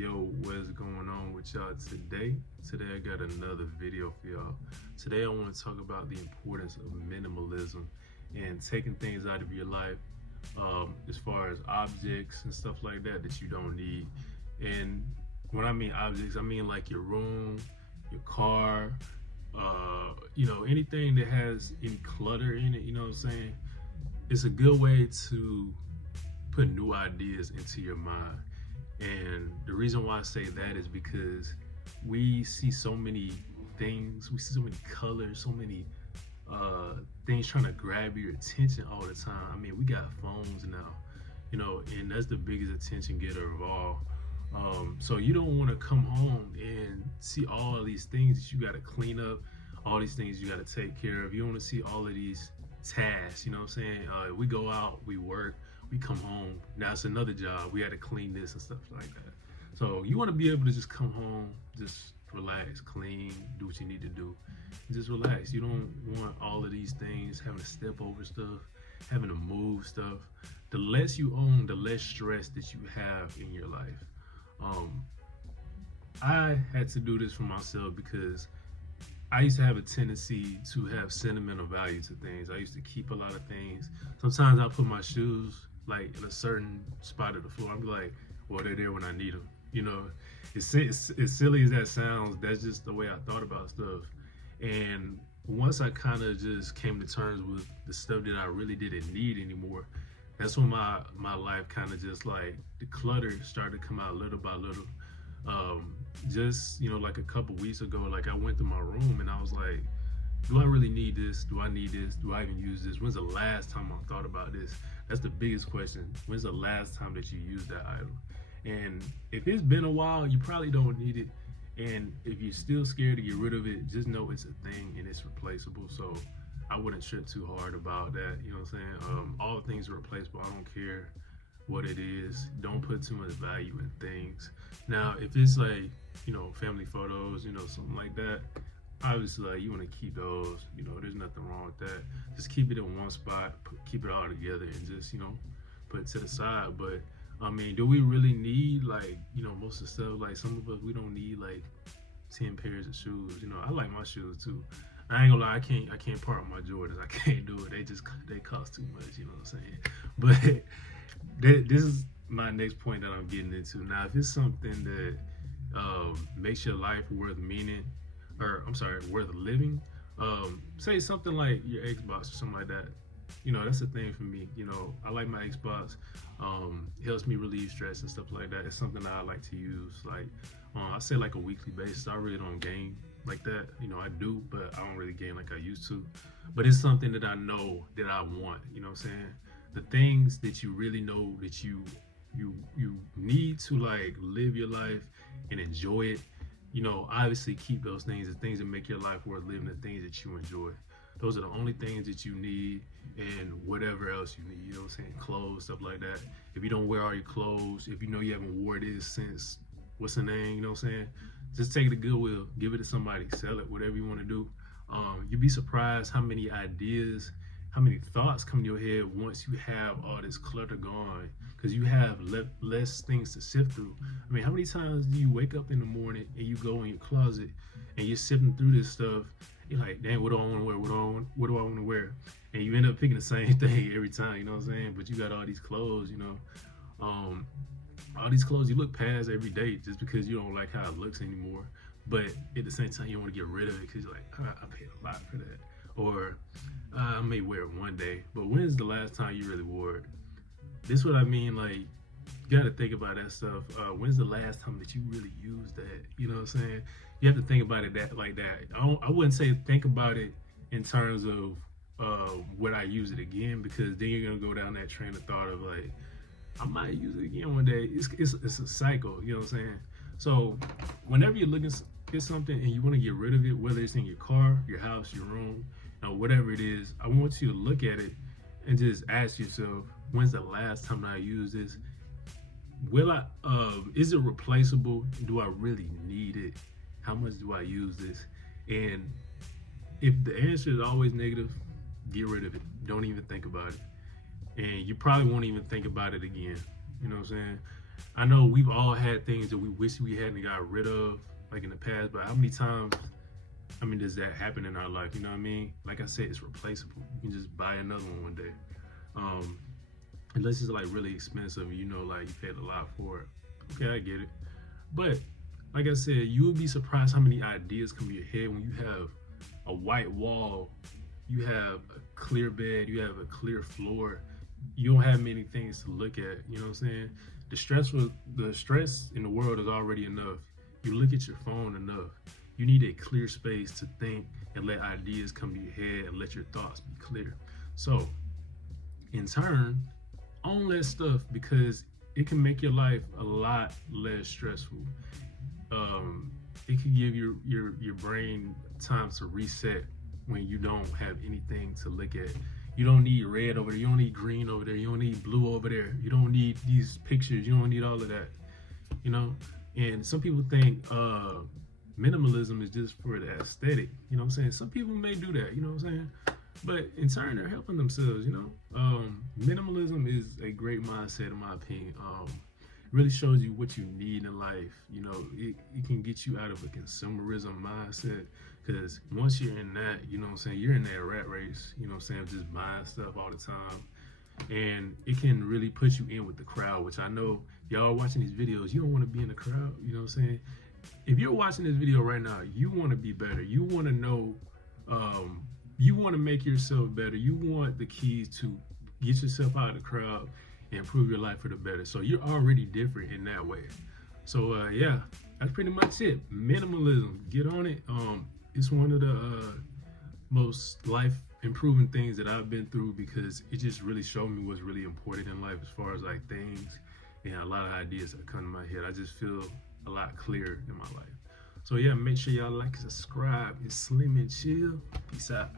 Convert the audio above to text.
Yo, what's going on with y'all today? Today I got another video for y'all. Today I want to talk about the importance of minimalism and taking things out of your life, as far as objects and stuff like that that you don't need. And when I mean objects, I mean like your room, your car, anything that has any clutter in it, you know what I'm saying? It's a good way to put new ideas into your mind. And the reason why I say that is because we see so many things, we see so many colors, so many things trying to grab your attention all the time. I mean, we got phones now, and that's the biggest attention getter of all. So you don't want to come home and see all of these things that you got to clean up, all these things you got to take care of. You don't want to see all of these tasks, you know what I'm saying? We go out, we work, we come home, now it's another job, we had to clean this and stuff like that. So you want to be able to just come home, just relax, clean, do what you need to do, and just relax. You don't want all of these things, having to step over stuff, having to move stuff. The less you own, the less stress that you have in your life. I had to do this for myself because I used to have a tendency to have sentimental value to things. I used to keep a lot of things. Sometimes I put my shoes like in a certain spot of the floor. I'm like, well, they're there when I need them. It's as silly as that sounds, that's just the way I thought about stuff. And once I kind of just came to terms with the stuff that I really didn't need anymore, that's when my life kind of just like the clutter started to come out little by little. Like a couple weeks ago, like I went to my room and I was like, do I really need this? Do I need this? Do I even use this? When's the last time I thought about this? That's the biggest question. When's the last time that you used that item? And if it's been a while, you probably don't need it. And if you're still scared to get rid of it, just know it's a thing and it's replaceable. So I wouldn't trip too hard about that. You know what I'm saying? All things are replaceable. I don't care what it is. Don't put too much value in things. Now, if it's like, family photos, something like that, obviously, like, you want to keep those. There's nothing wrong with that. Just keep it in one spot, keep it all together, and just, put it to the side. But I mean, do we really need, like, most of the stuff? Like, some of us, we don't need like 10 pairs of shoes. I like my shoes too. I ain't gonna lie, I can't part with my Jordans. I can't do it. They cost too much. You know what I'm saying? But this is my next point that I'm getting into. Now, if it's something that makes your life worth worth living, say something like your Xbox or something like that. That's a thing for me. I like my Xbox. It helps me relieve stress and stuff like that. It's something that I like to use, like, I say like a weekly basis. I really don't game like that. I do, but I don't really game like I used to. But it's something that I know that I want. You know what I'm saying? The things that you really know that you need to, like, live your life and enjoy it. Obviously keep those things, the things that make your life worth living, the things that you enjoy. Those are the only things that you need, and whatever else you need, what I'm saying? Clothes, stuff like that. If you don't wear all your clothes, if you haven't wore this since, what's the name, you know what I'm saying? Just take it to Goodwill, give it to somebody, sell it, whatever you want to do. You'd be surprised how many ideas, how many thoughts come to your head once you have all this clutter gone, because you have less things to sift through. I mean, how many times do you wake up in the morning and you go in your closet and you're sifting through this stuff? You're like, damn, what do I want to wear? What do I want to wear? And you end up picking the same thing every time, you know what I'm saying? But you got all these clothes, all these clothes you look past every day just because you don't like how it looks anymore. But at the same time, you don't want to get rid of it because you're like, I paid a lot for that. Or I may wear it one day, but when's the last time you really wore it? This is what I mean, like, you gotta think about that stuff. When's the last time that you really used that? You know what I'm saying? You have to think about it like that. I wouldn't say think about it in terms of would I use it again, because then you're gonna go down that train of thought of like, I might use it again one day. It's a cycle, you know what I'm saying? So whenever you're looking at something and you want to get rid of it, whether it's in your car, your house, your room, whatever it is, I want you to look at it and just ask yourself, when's the last time I used this? Is it replaceable? Do I really need it? How much do I use this? And if the answer is always negative, get rid of it. Don't even think about it. And you probably won't even think about it again. You know what I'm saying? I know we've all had things that we wish we hadn't got rid of, like in the past, but how many times, I mean, does that happen in our life? You know what I mean? Like I said, it's replaceable. You can just buy another one day. Um, Unless it's like really expensive, you know, like you paid a lot for it. Okay, I get it. But like I said, you will be surprised how many ideas come to your head when you have a white wall, you have a clear bed, you have a clear floor. You don't have many things to look at. You know what I'm saying? The stress in the world is already enough. You look at your phone enough. You need a clear space to think and let ideas come to your head and let your thoughts be clear. So, in turn, own less stuff because it can make your life a lot less stressful. It can give your brain time to reset when you don't have anything to look at. You don't need red over there. You don't need green over there. You don't need blue over there. You don't need these pictures. You don't need all of that. You know? And some people think minimalism is just for the aesthetic. You know what I'm saying? Some people may do that. You know what I'm saying? But in turn, they're helping themselves, you know? Minimalism is a great mindset, in my opinion. Really shows you what you need in life. You know, it can get you out of a consumerism mindset, because once you're in that, you know what I'm saying, you're in that rat race, you know what I'm saying, just buying stuff all the time. And it can really put you in with the crowd, which I know y'all watching these videos, you don't want to be in the crowd, you know what I'm saying? If you're watching this video right now, you want to be better. You want to know, you want to make yourself better. You want the keys to get yourself out of the crowd and improve your life for the better. So you're already different in that way. So yeah, that's pretty much it. Minimalism, get on it. It's one of the most life improving things that I've been through, because it just really showed me what's really important in life as far as like things and a lot of ideas that come to my head. I just feel a lot clearer in my life. So yeah, make sure y'all like and subscribe. It's Slim and Chill. Peace out.